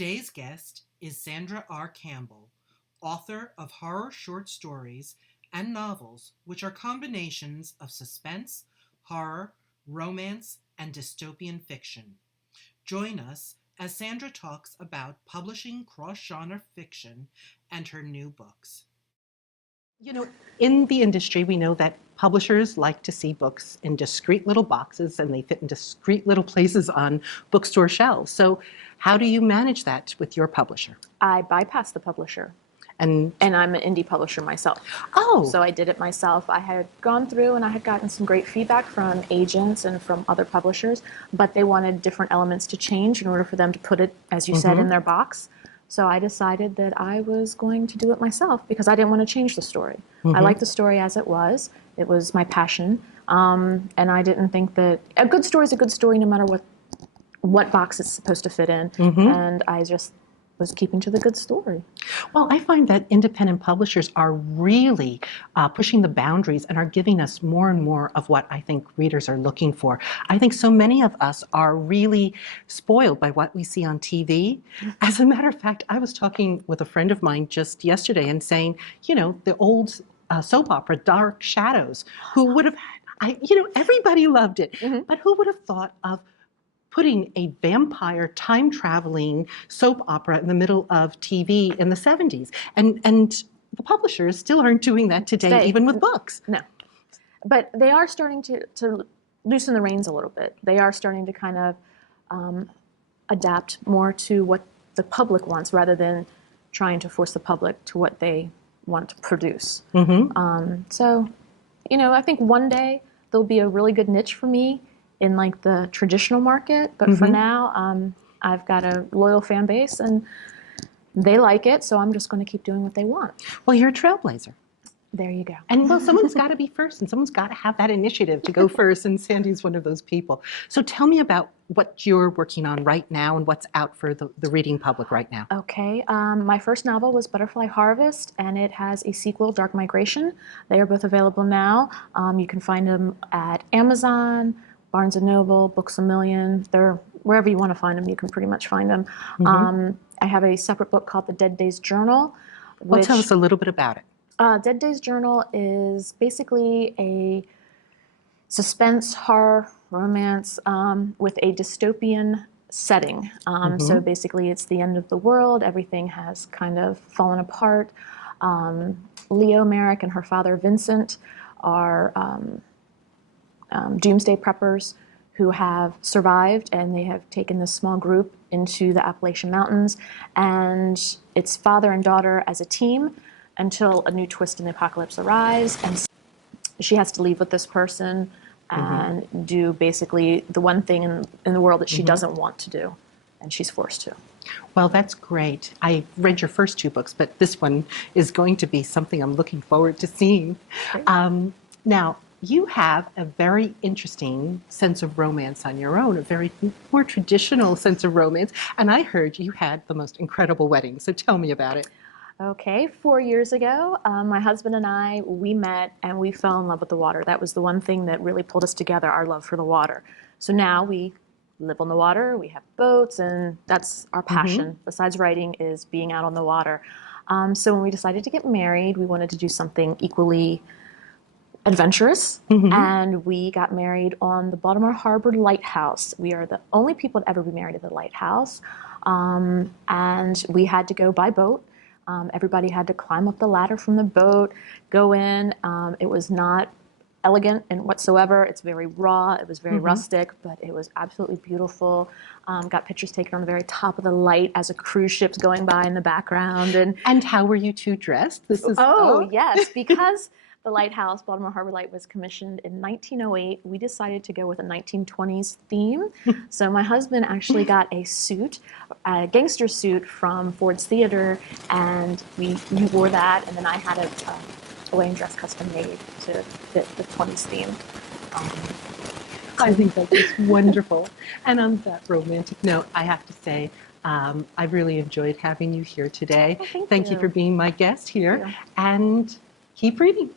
Today's guest is Sandra R. Campbell, author of horror short stories and novels which are combinations of suspense, horror, romance, and dystopian fiction. Join us as Sandra talks about publishing cross-genre fiction and her new books. You know, in the industry, we know that publishers like to see books in discrete little boxes and they fit in discrete little places on bookstore shelves. So how do you manage that with your publisher? I bypassed the publisher. And I'm an indie publisher myself. Oh. So I did it myself. I had gone through and I had gotten some great feedback from agents and from other publishers, but they wanted different elements to change in order for them to put it, as you said, in their box. So I decided that I was going to do it myself because I didn't want to change the story. I liked the story as it was. It was my passion. And I didn't think that a good story is a good story no matter what box it's supposed to fit in. And I just was keeping to the good story. Well, I find that independent publishers are really pushing the boundaries and are giving us more and more of what I think readers are looking for. I think so many of us are really spoiled by what we see on TV. As a matter of fact, I was talking with a friend of mine just yesterday and saying, you know, the old soap opera, Dark Shadows, who would have, everybody loved it, but who would have thought of putting a vampire time-traveling soap opera in the middle of TV in the 70s. And the publishers still aren't doing that today, even with books. No. But they are starting to loosen the reins a little bit. They are starting to kind of adapt more to what the public wants rather than trying to force the public to what they want to produce. So, you know, I think one day there'll be a really good niche for me in like the traditional market, but for now, I've got a loyal fan base and they like it, so I'm just going to keep doing what they want. Well, you're a trailblazer. There you go. And well, someone's got to be first, and someone's got to have that initiative to go first, and Sandy's one of those people. So tell me about what you're working on right now and what's out for the reading public right now. Okay, my first novel was Butterfly Harvest, and it has a sequel, Dark Migration. They are both available now. You can find them at Amazon, Barnes & Noble, Books A Million. They're wherever you want to find them, you can pretty much find them. I have a separate book called The Dead Days Journal. Well, tell us a little bit about it. Dead Days Journal is basically a suspense, horror, romance with a dystopian setting. So basically it's the end of the world. Everything has kind of fallen apart. Leo Merrick and her father Vincent are doomsday preppers who have survived, and they have taken this small group into the Appalachian Mountains, and it's father and daughter as a team until a new twist in the apocalypse arrives, and she has to leave with this person and do basically the one thing in the world that she doesn't want to do, and she's forced to. Well, that's great. I read your first two books, but this one is going to be something I'm looking forward to seeing. Now, you have a very interesting sense of romance on your own, a very more traditional sense of romance, and I heard you had the most incredible wedding, so tell me about it. Okay, 4 years ago, my husband and I, we met and we fell in love with the water. That was the one thing that really pulled us together, our love for the water. So now we live on the water, we have boats, and that's our passion. Besides writing is being out on the water. So when we decided to get married, we wanted to do something equally adventurous, and we got married on the Baltimore Harbor Lighthouse. We are the only people to ever be married at the lighthouse, and we had to go by boat. Everybody had to climb up the ladder from the boat, go in. It was not elegant in whatsoever. It's very raw. It was very rustic, but it was absolutely beautiful. Got pictures taken on the very top of the light as a cruise ship's going by in the background. And how were you two dressed? This is yes, because the lighthouse, Baltimore Harbor Light, was commissioned in 1908. We decided to go with a 1920s theme. So my husband actually got a suit, a gangster suit from Ford's Theater, and we wore that, and then I had a wedding dress custom made to fit the 20s theme. I think that's just wonderful. And on that romantic note, I have to say, I've really enjoyed having you here today. Oh, thank you for being my guest here. And keep reading.